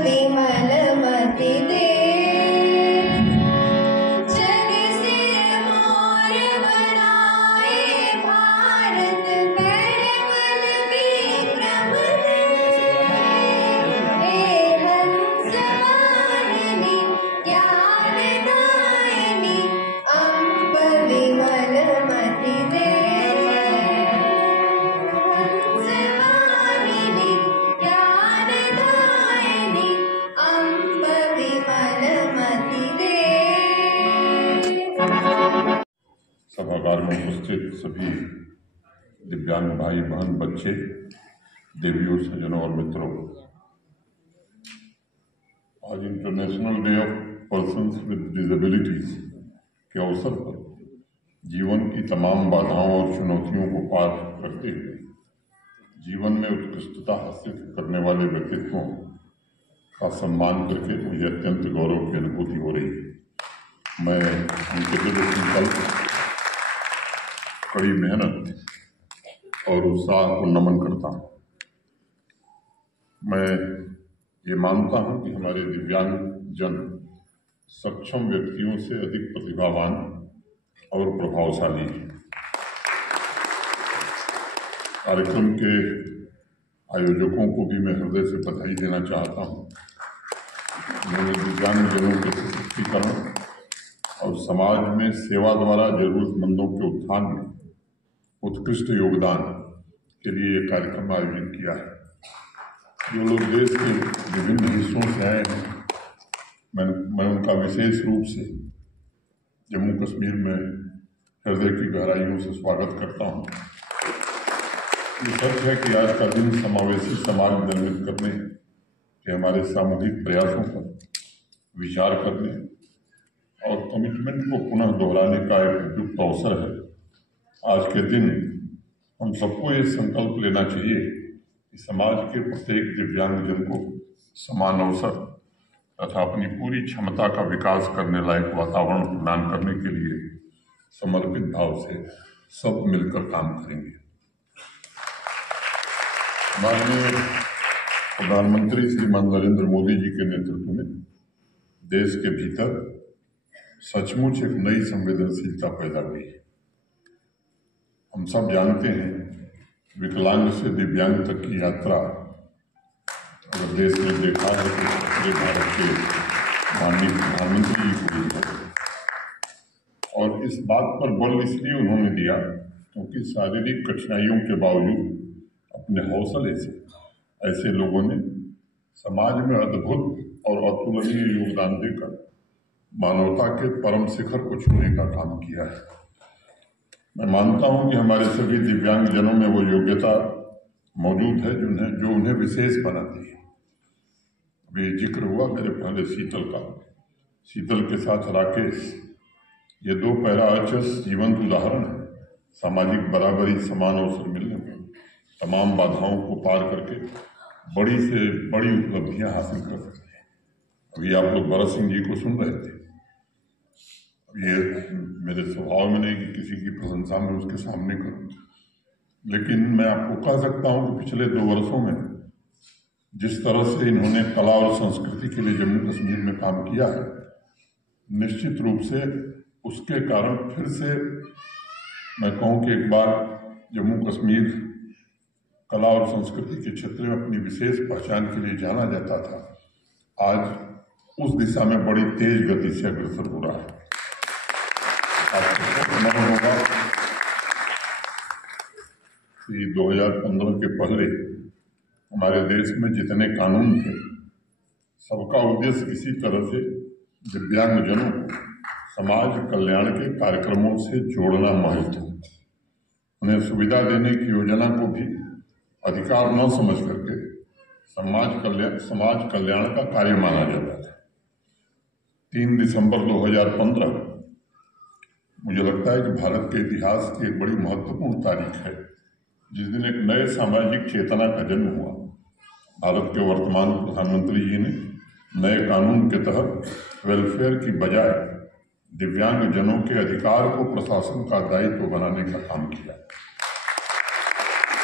विमल मति दे, जग सिर मोर बनाए भारत निर्मल विक्रम दे। हे हंस वाहिनी ज्ञान दायिनी अम्ब विमल मति दे। हंस वाहिनी ज्ञान दायिनी अम्ब विमल मति दे। सभागार में उपस्थित सभी दिव्यांग भाई बहन बच्चे, देवियों, सज्जनों और मित्रों, आज international day of persons with disabilities के अवसर पर जीवन की तमाम बाधाओं और चुनौतियों को पार करते हुए जीवन में उत्कृष्टता हासिल करने वाले व्यक्तित्वों का सम्मान करके मुझे अत्यंत गौरव की अनुभूति हो रही है। मैं उनके दृढ़ संकल्प, कड़ी मेहनत और उत्साह को नमन करता हूँ। मैं ये मानता हूँ कि हमारे दिव्यांग जन सक्षम व्यक्तियों से अधिक प्रतिभावान और प्रभावशाली हैं। कार्यक्रम के आयोजकों को भी मैं हृदय से बधाई देना चाहता हूँ। उन्होंने दिव्यांग जनों के सशक्तिकरण और समाज में सेवा द्वारा जरूरतमंदों के उत्थान में उत्कृष्ट योगदान के लिए ये कार्यक्रम आयोजित किया है। जो लोग देश के विभिन्न हिस्सों से आए हैं, मैं उनका विशेष रूप से जम्मू कश्मीर में हृदय की गहराइयों से स्वागत करता हूँ। ये सच है कि आज का दिन समावेशी समाज निर्मित करने के हमारे सामूहिक प्रयासों पर विचार करने और कमिटमेंट को पुनः दोहराने का एक उपयुक्त अवसर है। आज के दिन हम सबको ये संकल्प लेना चाहिए कि समाज के प्रत्येक दिव्यांगजन को समान अवसर तथा अपनी पूरी क्षमता का विकास करने लायक वातावरण प्रदान करने के लिए समर्पित भाव से सब मिलकर काम करेंगे। माननीय प्रधानमंत्री श्रीमान नरेंद्र मोदी जी के नेतृत्व में देश के भीतर सचमुच एक नई संवेदनशीलता पैदा हुई है। हम सब जानते हैं, विकलांग से दिव्यांग तक की यात्रा अगर देश में देखा है तो पूरे भारत के माननीय प्रधानमंत्री जी को दी है। और इस बात पर बल इसलिए उन्होंने दिया क्योंकि शारीरिक कठिनाइयों के बावजूद अपने हौसले से ऐसे लोगों ने समाज में अद्भुत और अतुलनीय योगदान देकर मानवता के परम शिखर को छूने का काम किया है। मैं मानता हूं कि हमारे सभी दिव्यांग जनों में वो योग्यता मौजूद है जो उन्हें विशेष बनाती है। अभी जिक्र हुआ मेरे पहले शीतल का, शीतल के साथ राकेश, ये दो पैरा अचस जीवंत उदाहरण है सामाजिक बराबरी, समान अवसर मिलने में तमाम बाधाओं को पार करके बड़ी से बड़ी उपलब्धियां हासिल कर सकते हैं। अभी आप लोग भरत सिंह जी को सुन रहे थे। ये मेरे स्वभाव में नहीं कि किसी की प्रशंसा में उसके सामने करूं, लेकिन मैं आपको कह सकता हूं कि पिछले 2 वर्षों में जिस तरह से इन्होंने कला और संस्कृति के लिए जम्मू कश्मीर में काम किया है, निश्चित रूप से उसके कारण फिर से मैं कहूं कि एक बार जम्मू कश्मीर कला और संस्कृति के क्षेत्र में अपनी विशेष पहचान के लिए जाना जाता था, आज उस दिशा में बड़ी तेज गति से अग्रसर हो रहा है। आपको स्मरण होगा कि 2015 के पहले हमारे देश में जितने कानून थे, सबका उद्देश्य किसी तरह से दिव्यांगजनों को समाज कल्याण के कार्यक्रमों से जोड़ना महज था। उन्हें सुविधा देने की योजना को भी अधिकार न समझ करके समाज कल्याण का कार्य माना जाता था। 3 दिसंबर 2015 मुझे लगता है कि भारत के इतिहास की एक बड़ी महत्वपूर्ण तारीख है, जिस दिन एक नए सामाजिक चेतना का जन्म हुआ। भारत के वर्तमान प्रधानमंत्री जी ने नए कानून के तहत वेलफेयर की बजाय दिव्यांग जनों के अधिकार को प्रशासन का दायित्व बनाने का काम किया।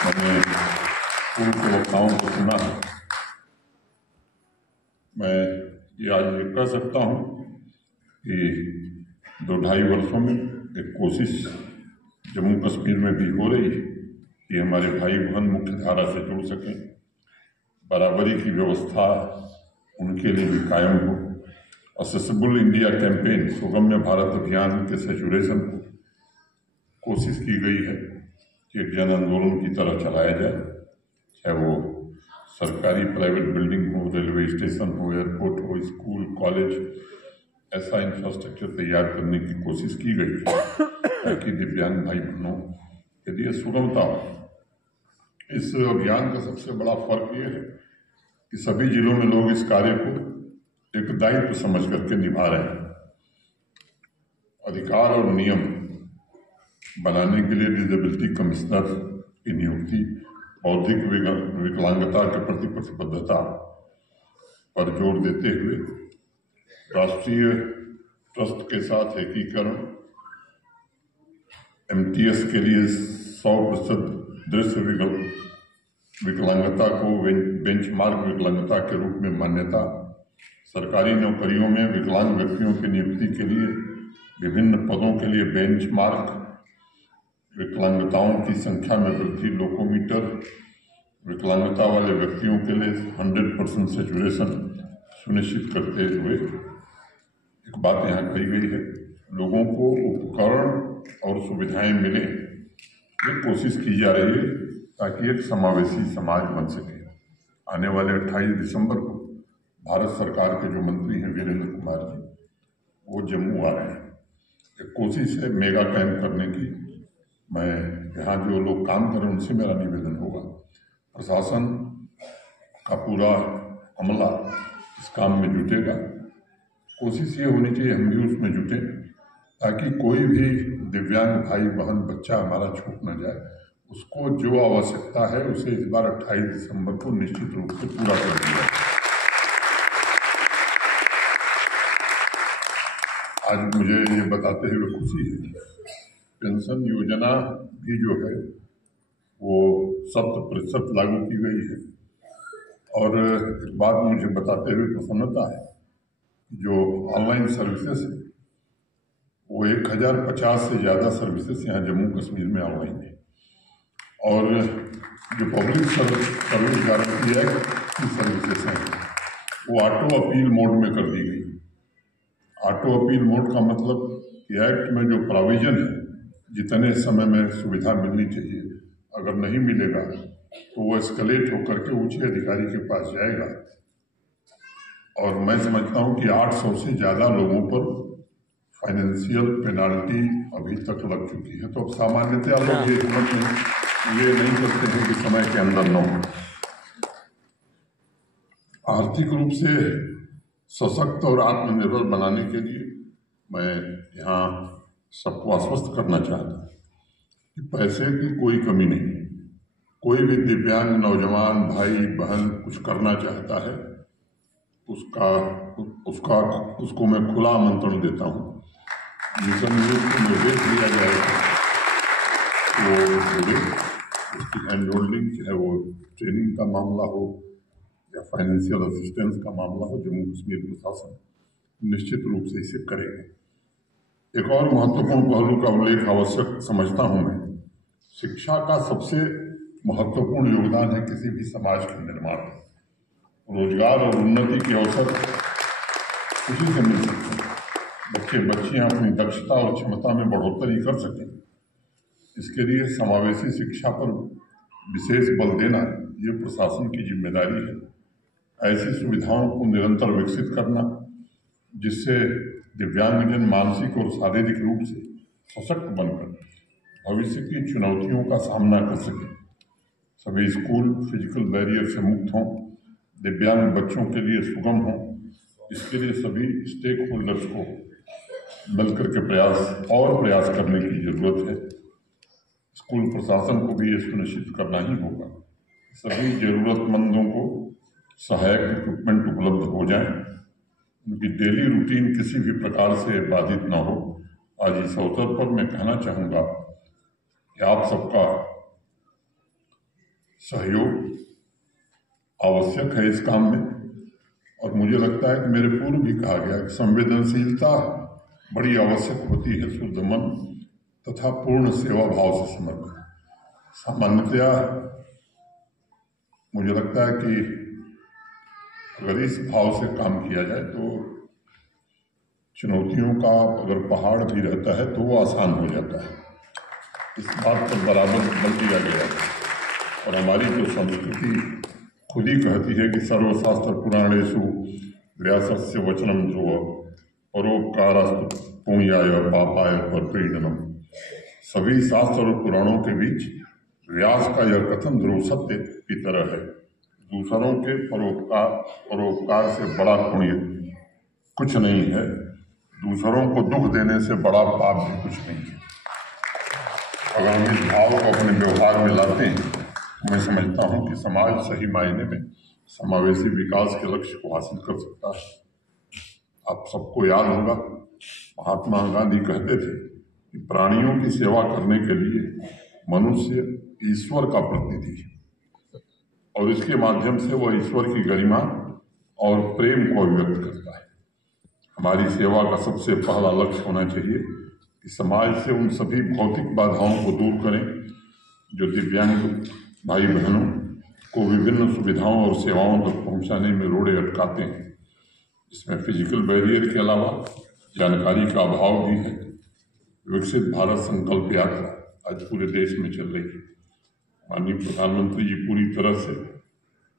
मैंने पूर्व वक्ताओं को सुना है, मैं ये आज ये कह सकता हूँ कि 2-2.5 वर्षों में एक कोशिश जम्मू कश्मीर में भी हो रही है कि हमारे भाई बहन मुख्य धारा से जुड़ सकें, बराबरी की व्यवस्था उनके लिए भी कायम हो। एक्सेसिबल इंडिया कैंपेन, सुगम्य भारत अभियान के सैचुरेशन को कोशिश की गई है कि एक जन आंदोलन की तरह चलाया जाए, चाहे वो सरकारी प्राइवेट बिल्डिंग हो, रेलवे स्टेशन हो, एयरपोर्ट हो, स्कूल कॉलेज, ऐसा इंफ्रास्ट्रक्चर तैयार करने की कोशिश की गई है ताकि दिव्यांग भाई बहनों के लिए सुगमता हो। इस अभियान का सबसे बड़ा फर्क ये है कि सभी जिलों में लोग इस कार्य को एक दायित्व समझ करके निभा रहे हैं। अधिकार और नियम बनाने के लिए डिसेबिलिटी कमिश्नर की नियुक्ति बौद्धिक विकलांगता के प्रति प्रतिबद्धता पर जोर देते हुए राष्ट्रीय ट्रस्ट के साथ एकीकरण, MTS के लिए 100% दृश्य विकलांगता को बेंचमार्क विकलांगता के रूप में मान्यता, सरकारी नौकरियों में विकलांग व्यक्तियों की नियुक्ति के लिए विभिन्न पदों के लिए बेंचमार्क, विकलांगताओं की संख्या में वृद्धि, लोकोमीटर, विकलांगता वाले व्यक्तियों के लिए 100% सैचुरेशन सुनिश्चित करते हुए एक बात यहाँ कही गई है, लोगों को उपकरण और सुविधाएं मिले, ये कोशिश की जा रही है ताकि एक समावेशी समाज बन सके। आने वाले 28 दिसंबर को भारत सरकार के जो मंत्री हैं वीरेंद्र कुमार जी, वो जम्मू आ रहे हैं। एक कोशिश है मेगा कैंप करने की। मैं यहाँ जो लोग काम कर रहे हैं उनसे मेरा निवेदन होगा, प्रशासन का पूरा अमला इस काम में जुटेगा। कोशिश ये होनी चाहिए हम भी उसमें जुटें ताकि कोई भी दिव्यांग भाई बहन बच्चा हमारा छूट न जाए। उसको जो आवश्यकता है उसे इस बार 28 दिसंबर को निश्चित रूप से पूरा कर दिया। आज मुझे ये बताते हुए खुशी है, पेंशन योजना भी जो है वो 100% लागू की गई है। और एक बात मुझे बताते हुए प्रसन्नता है, जो ऑनलाइन सर्विसेज है वो 1050 से ज़्यादा सर्विसेज यहाँ जम्मू कश्मीर में ऑनलाइन है। और जो पब्लिक सर्विस गारंटी एक्ट की सर्विसेज हैं वो ऑटो अपील मोड में कर दी गई। ऑटो अपील मोड का मतलब कि एक्ट में जो प्रोविजन है, जितने समय में सुविधा मिलनी चाहिए, अगर नहीं मिलेगा तो वो एस्केलेट होकर के उच्च अधिकारी के पास जाएगा। और मैं समझता हूँ कि 800 से ज़्यादा लोगों पर फाइनेंशियल पेनाल्टी अभी तक लग चुकी है। तो अब सामान्यतः लोग ये नहीं करते हैं कि समय के अंदर न हो। आर्थिक रूप से सशक्त और आत्मनिर्भर बनाने के लिए मैं यहाँ सबको आश्वस्त करना चाहता हूँ कि पैसे की कोई कमी नहीं। कोई भी दिव्यांग नौजवान भाई बहन कुछ करना चाहता है, उसको मैं खुला आमंत्रण देता हूँ। मिशन न्यूज़ को निर्देश दिया जाएगा तो उसकी हैंड होल्डिंग, चाहे वो ट्रेनिंग का मामला हो या फाइनेंशियल असिस्टेंस का मामला हो, जम्मू कश्मीर प्रशासन निश्चित रूप से इसे करेगा। एक और महत्वपूर्ण पहलू का उल्लेख आवश्यक समझता हूं मैं, शिक्षा का सबसे महत्वपूर्ण योगदान है किसी भी समाज के निर्माण में। रोजगार और उन्नति के अवसर उसी से मिल सकते हैं। बच्चे बच्चियां अपनी दक्षता और क्षमता में बढ़ोतरी कर सकें, इसके लिए समावेशी शिक्षा पर विशेष बल देना ये प्रशासन की जिम्मेदारी है। ऐसी सुविधाओं को निरंतर विकसित करना जिससे दिव्यांगजन मानसिक और शारीरिक रूप से सशक्त बनकर भविष्य की चुनौतियों का सामना कर सकें। सभी स्कूल फिजिकल बैरियर से मुक्त हों, दिव्यांग बच्चों के लिए सुगम हों, इसके लिए सभी स्टेक होल्डर्स को मिलकर के प्रयास करने की जरूरत है। स्कूल प्रशासन को भी ये सुनिश्चित करना ही होगा, सभी जरूरतमंदों को सहायक इक्विपमेंट उपलब्ध हो जाएं, उनकी डेली रूटीन किसी भी प्रकार से बाधित ना हो। आज इस अवसर पर मैं कहना चाहूँगा कि आप सबका सहयोग आवश्यक है इस काम में, और मुझे लगता है कि मेरे पूर्व भी कहा गया कि संवेदनशीलता बड़ी आवश्यक होती है शुद्ध मन तथा पूर्ण सेवा भाव से समर्पण। सामान्यतया मुझे लगता है कि अगर इस भाव से काम किया जाए तो चुनौतियों का अगर पहाड़ भी रहता है तो वो आसान हो जाता है। इस बात पर बराबर बल दिया गया है और हमारी जो संस्कृति खुद ही कहती है कि सर्वशास्त्र पुराणेषु व्यासस्य वचनम ध्रुव परोपकारास्तु पुण्याय पापाय परपीडनम। सभी शास्त्र और पुराणों के बीच व्यास का यह कथन ध्रुव सत्य की तरह है। दूसरों के परोपकार से बड़ा पुण्य कुछ नहीं है, दूसरों को दुख देने से बड़ा पाप भी कुछ नहीं है। अगर हम इस भाव को अपने व्यवहार में लाते हैं तो मैं समझता हूँ कि समाज सही मायने में समावेशी विकास के लक्ष्य को हासिल कर सकता है। आप सबको याद होगा महात्मा गांधी कहते थे कि प्राणियों की सेवा करने के लिए मनुष्य ईश्वर का प्रतिनिधि है और इसके माध्यम से वह ईश्वर की गरिमा और प्रेम को अभिव्यक्त करता है। हमारी सेवा का सबसे पहला लक्ष्य होना चाहिए कि समाज से उन सभी भौतिक बाधाओं को दूर करें जो दिव्यांग भाई बहनों को विभिन्न सुविधाओं और सेवाओं तक पहुंचाने में रोड़े अटकाते हैं। इसमें फिजिकल बैरियर के अलावा जानकारी का अभाव भी है। विकसित भारत संकल्प यात्रा आज पूरे देश में चल रही है। माननीय प्रधानमंत्री जी पूरी तरह से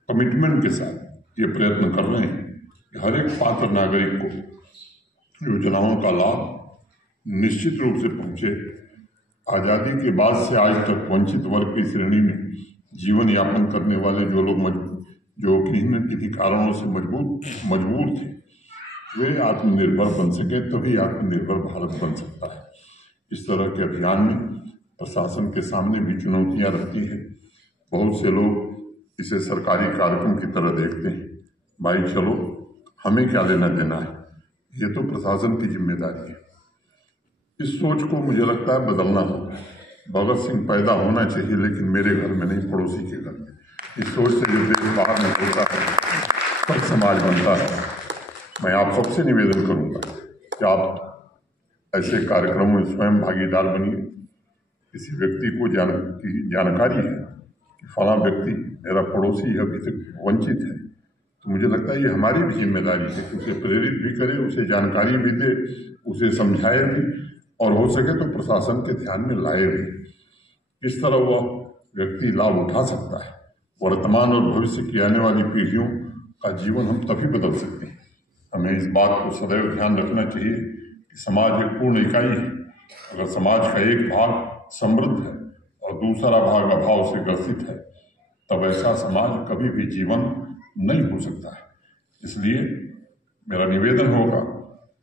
कमिटमेंट के साथ ये प्रयत्न कर रहे हैं कि हर एक पात्र नागरिक को योजनाओं का लाभ निश्चित रूप से पहुंचे। आज़ादी के बाद से आज तक वंचित वर्ग की श्रेणी में जीवन यापन करने वाले जो लोग जो किन्हीं कारणों से मजबूर थे वे आत्मनिर्भर बन सके, तभी आत्मनिर्भर भारत बन सकता है। इस तरह के अभियान में प्रशासन के सामने भी चुनौतियां रहती हैं। बहुत से लोग इसे सरकारी कार्यक्रम की तरह देखते हैं, भाई चलो हमें क्या लेना देना है, ये तो प्रशासन की जिम्मेदारी है। इस सोच को मुझे लगता है बदलना होगा। भगत सिंह पैदा होना चाहिए लेकिन मेरे घर में नहीं, पड़ोसी के घर में। इस सोच से जो देश बाहर में होता है तब समाज बनता है। मैं आप सबसे निवेदन करूंगा कि आप ऐसे कार्यक्रमों में स्वयं भागीदार बनिए। किसी व्यक्ति को जानकारी है कि फला व्यक्ति मेरा पड़ोसी अभी तक वंचित है, तो मुझे लगता है ये हमारी भी जिम्मेदारी है कि उसे प्रेरित भी करें, उसे जानकारी भी दे, उसे समझाए भी और हो सके तो प्रशासन के ध्यान में लाए भी। इस तरह वह व्यक्ति लाभ उठा सकता है। वर्तमान और भविष्य की आने वाली पीढ़ियों का जीवन हम तभी बदल सकते हैं। हमें इस बात को सदैव ध्यान रखना चाहिए कि समाज एक पूर्ण इकाई है। अगर समाज का एक भाग समृद्ध है और दूसरा भाग अभाव से ग्रसित है तब ऐसा समाज कभी भी जीवन नहीं हो सकता है। इसलिए मेरा निवेदन होगा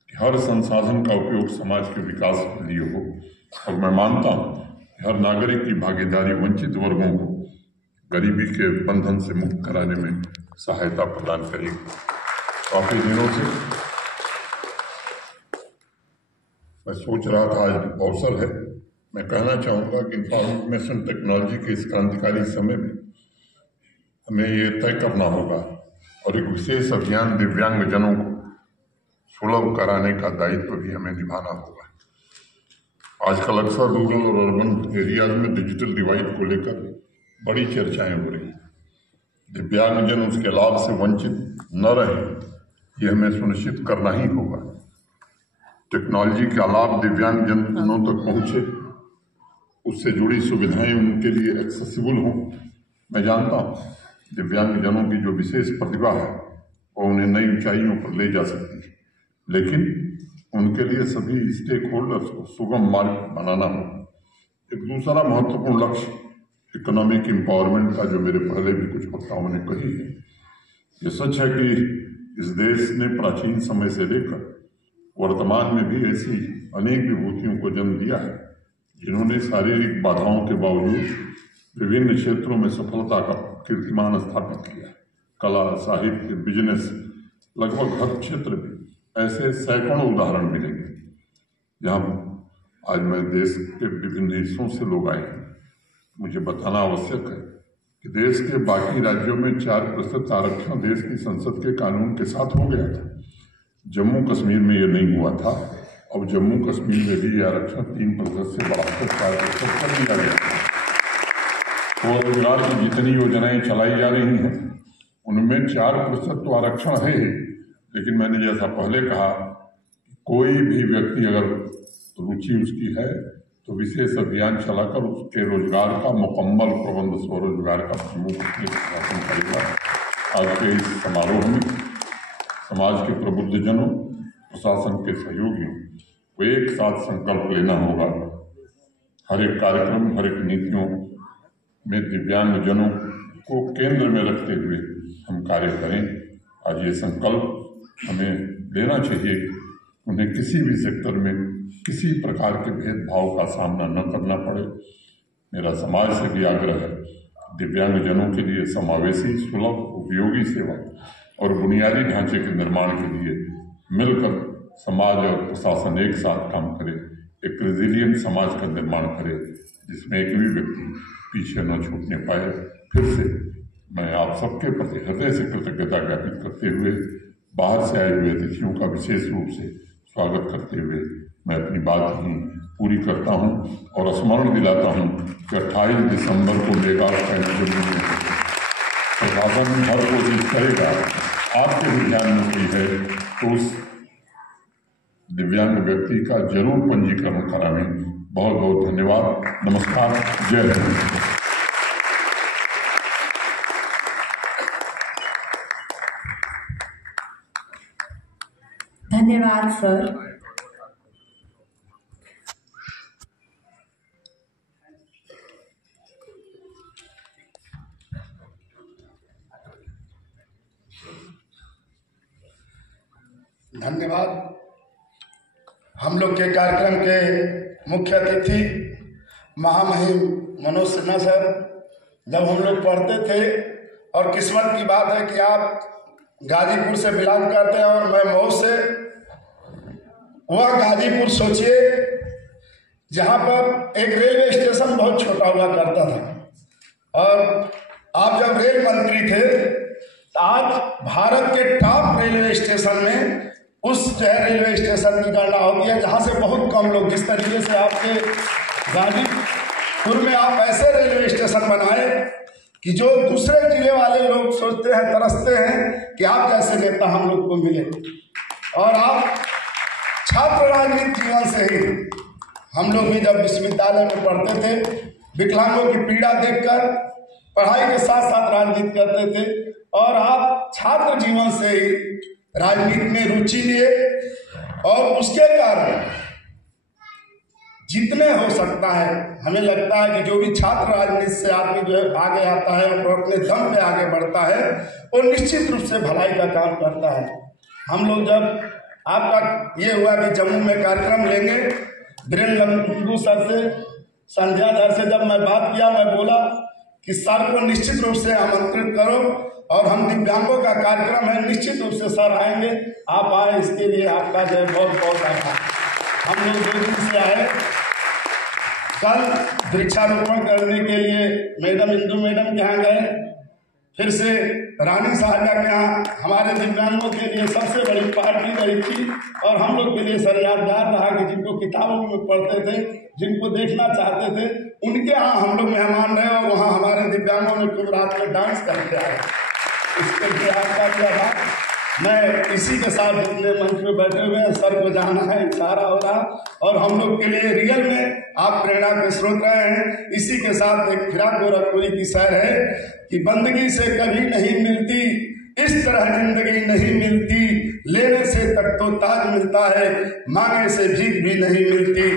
कि हर संसाधन का उपयोग समाज के विकास के लिए हो और मैं मानता हूँ कि हर नागरिक की भागीदारी वंचित वर्गों को गरीबी के बंधन से मुक्त कराने में सहायता प्रदान करेगी। काफी दिनों से मैं सोच रहा था, आज अवसर है। मैं कहना चाहूँगा कि इंफॉर्मेशन टेक्नोलॉजी के इस क्रांतिकारी समय में हमें ये तय करना होगा और एक विशेष अभियान दिव्यांगजनों को सुलभ कराने का दायित्व भी हमें निभाना होगा। आजकल अक्सर रूरल और अर्बन एरियाज में डिजिटल डिवाइड को लेकर बड़ी चर्चाएं हो रही हैं। दिव्यांगजन उसके लाभ से वंचित न रहे, ये हमें सुनिश्चित करना ही होगा। टेक्नोलॉजी का लाभ दिव्यांगजनों तक पहुंचे, उससे जुड़ी सुविधाएं उनके लिए एक्सेसिबल हों। मैं जानता हूँ दिव्यांगजनों की जो विशेष प्रतिभा है वो उन्हें नई ऊंचाइयों पर ले जा सकती है, लेकिन उनके लिए सभी स्टेक होल्डर्स को सुगम मार्ग बनाना होगा। एक दूसरा महत्वपूर्ण लक्ष्य इकोनॉमिक एम्पावरमेंट का, जो मेरे पहले भी कुछ वक्ताओं ने कही है। ये सच है कि इस देश ने प्राचीन समय से लेकर वर्तमान में भी ऐसी अनेक विभूतियों को जन्म दिया है जिन्होंने शारीरिक बाधाओं के बावजूद विभिन्न क्षेत्रों में सफलता का कीर्तिमान स्थापित किया। कला, साहित्य, बिजनेस, लगभग हर क्षेत्र में ऐसे सैकड़ों उदाहरण मिलेंगे जहाँ आज मैं देश के विभिन्न हिस्सों से लोग आए हैं। मुझे बताना आवश्यक है कि देश के बाकी राज्यों में 4% आरक्षण देश की संसद के कानून के साथ हो गया था। जम्मू कश्मीर में ये नहीं हुआ था। अब जम्मू कश्मीर में भी आरक्षण 3% से बढ़ाकर 4% कर दिया गया था। स्वरोजगार की जितनी योजनाएं चलाई जा रही हैं उनमें 4% तो आरक्षण है ही, लेकिन मैंने जैसा पहले कहा, कोई भी व्यक्ति अगर रुचि उसकी है तो विशेष अभियान चलाकर उसके रोजगार का मुकम्मल प्रबंध स्वरोजगार का जम्मू कश्मीर प्रशासन करेगा। आज के इस समारोह में समाज के प्रबुद्धजनों, प्रशासन के सहयोगियों को एक साथ संकल्प लेना होगा। हर एक कार्यक्रम, हर एक नीतियों में दिव्यांगजनों को केंद्र में रखते हुए हम कार्य करें। आज ये संकल्प हमें लेना चाहिए, उन्हें किसी भी सेक्टर में किसी प्रकार के भेदभाव का सामना न करना पड़े। मेरा समाज से भी आग्रह है, दिव्यांगजनों के लिए समावेशी, सुलभ, उपयोगी सेवा और बुनियादी ढांचे के निर्माण के लिए मिलकर समाज और प्रशासन एक साथ काम करे, एक रेजिलियंट समाज का निर्माण करे जिसमें एक भी व्यक्ति पीछे न छूटने पाए। फिर से मैं आप सबके प्रति हृदय से कृतज्ञता ज्ञापित करते हुए बाहर से आए हुए अतिथियों का विशेष रूप से स्वागत करते हुए मैं अपनी बात ही पूरी करता हूं और स्मरण दिलाता हूं कि 28 दिसंबर को मेगा कैंप में प्रशासन हर कोशिश करेगा। आपके भी ध्यान में कोई है तो उस दिव्यांग व्यक्ति का जरूर पंजीकरण करावें। बहुत बहुत धन्यवाद। नमस्कार। जय हिंद। धन्यवाद सर। धन्यवाद। हम लोग के कार्यक्रम के मुख्य अतिथि महामहिम मनोज सिन्हा सर, जब हम लोग पढ़ते थे, और किस्मत की बात है कि आप गाजीपुर से बिलोंग करते हैं और मैं मऊ से, वह गाजीपुर सोचिए जहाँ पर एक रेलवे स्टेशन बहुत छोटा हुआ करता था, और आप जब रेल मंत्री थे तो आज भारत के टॉप रेलवे स्टेशन में उस रेलवे स्टेशन की गणना होती है जहाँ से बहुत कम लोग, जिस तरीके से आपके गाजीपुर में आप ऐसे रेलवे स्टेशन बनाए कि जो दूसरे जिले वाले लोग सोचते हैं, तरसते हैं कि आप जैसे नेता हम लोग को मिले। और आप छात्र राजनीति जीवन से ही, हम लोग भी जब विश्वविद्यालय में पढ़ते थे, विकलांगों की पीड़ा देखकर पढ़ाई के साथ साथ राजनीति करते थे, और आप छात्र जीवन से ही राजनीति में रुचि लिए, और उसके कारण जितने हो सकता है, हमें लगता है कि जो भी छात्र राजनीति से आदमी जो है आगे आता है और अपने दम पे आगे बढ़ता है, वो निश्चित रूप से भलाई का काम करता है। हम लोग जब आपका ये हुआ कि जम्मू में कार्यक्रम लेंगे, वीरेंद्र लंबू सर से, संध्या सर से जब मैं बात किया, मैं बोला कि सर को निश्चित रूप से आमंत्रित करो और हम दिव्यांगों का कार्यक्रम है, निश्चित रूप से सर आएंगे। आप आए, इसके लिए आपका जो है बहुत बहुत आभार। हम लोग 2 दिन से आए। कल वृक्षारोपण करने के लिए मैडम इंदू मैडम के यहाँ गए, फिर से रानी साहब के यहाँ हमारे दिव्यांगों के लिए सबसे बड़ी पार्टी रही थी, और हम लोग के लिए सर यादगार रहा कि जिनको किताबों में पढ़ते थे, जिनको देखना चाहते थे, उनके यहाँ हम लोग मेहमान रहे, और वहाँ हमारे दिव्यांगों ने खूब रात में डांस करके आए। इसके लिए आपका क्या था। मैं इसी के साथ जितने मंच में बैठे हुए हैं, सर को जाना है, इशारा हो रहा, और हम लोग के लिए रियल में आप प्रेरणा के स्रोत रहे हैं। इसी के साथ एक फिराक गोरखपुरी की शेर है कि बंदगी से कभी नहीं मिलती, इस तरह जिंदगी नहीं मिलती, लेने से तक तो ताज मिलता है, मांगे से भीख भी नहीं मिलती।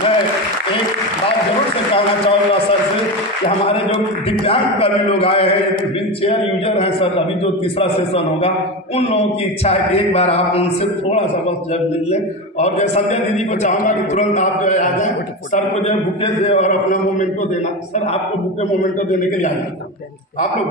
मैं एक बात जरूर से कहना चाहूँगा सर से कि हमारे जो दिव्यांग कभी लोग आए हैं, व्हील चेयर यूजर हैं सर, अभी जो तीसरा सेशन होगा, उन लोगों की इच्छा है कि एक बार आप उनसे थोड़ा सा बस जब मिल लें, और जो संजय दीदी को चाहूँगा कि तुरंत आप जो है आ जाएं, सर को जो बुके दे और अपना मोमेंटो देना। सर आपको बुके मोमेंटो देने के लिए आ जाए आप लोग।